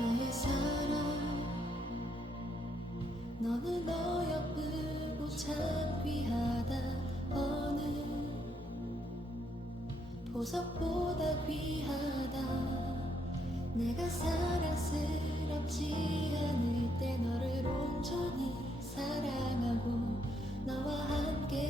나의 사랑. 너는 어여쁘고 참 귀하다. 어느 보석보다 귀하다. 내가 사랑스럽지 않을 때 너를 온전히 사랑하고 너와 함께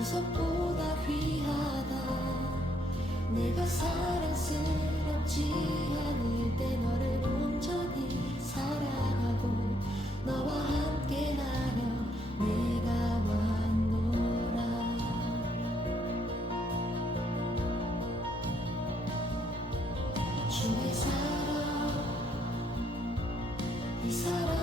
보석보다 귀하다. 내가 사랑스럽지 않을 때 너를 온전히 사랑하고 너와 함께 하려 내가 왔노라. 주의 사랑 이 사랑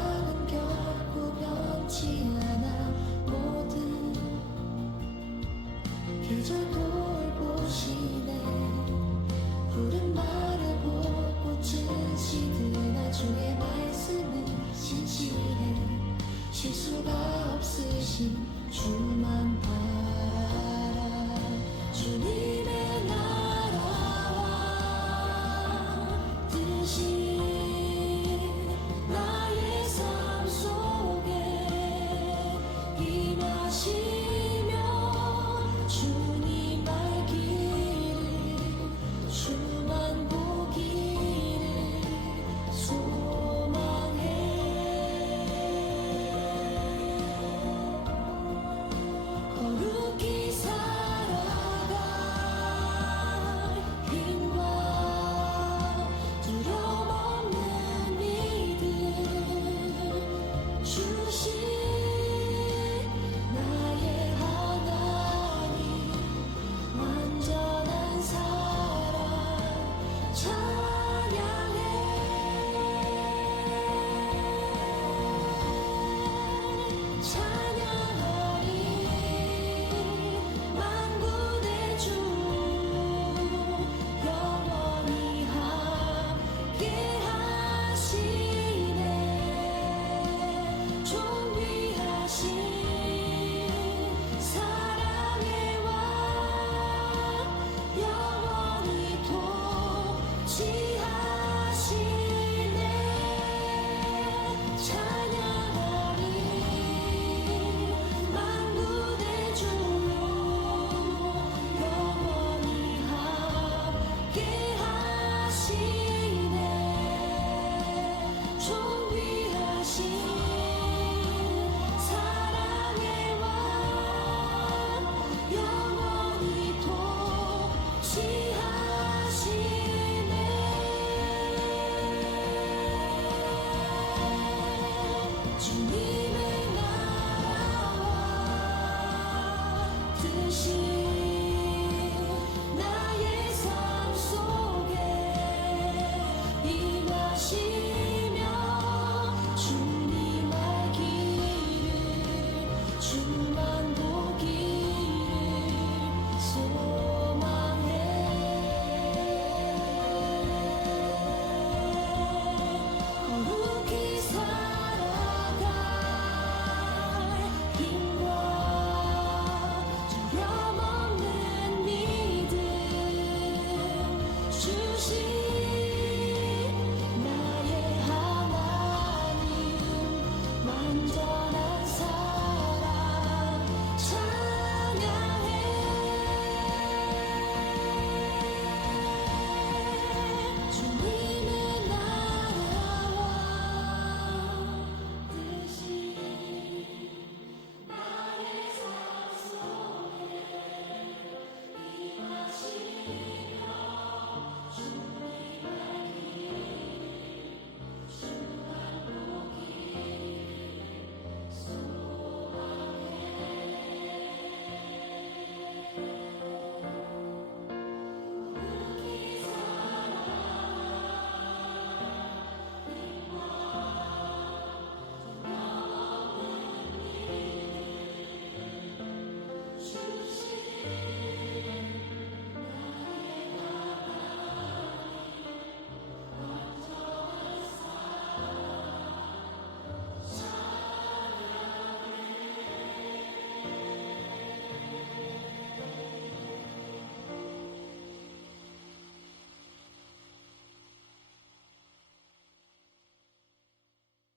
주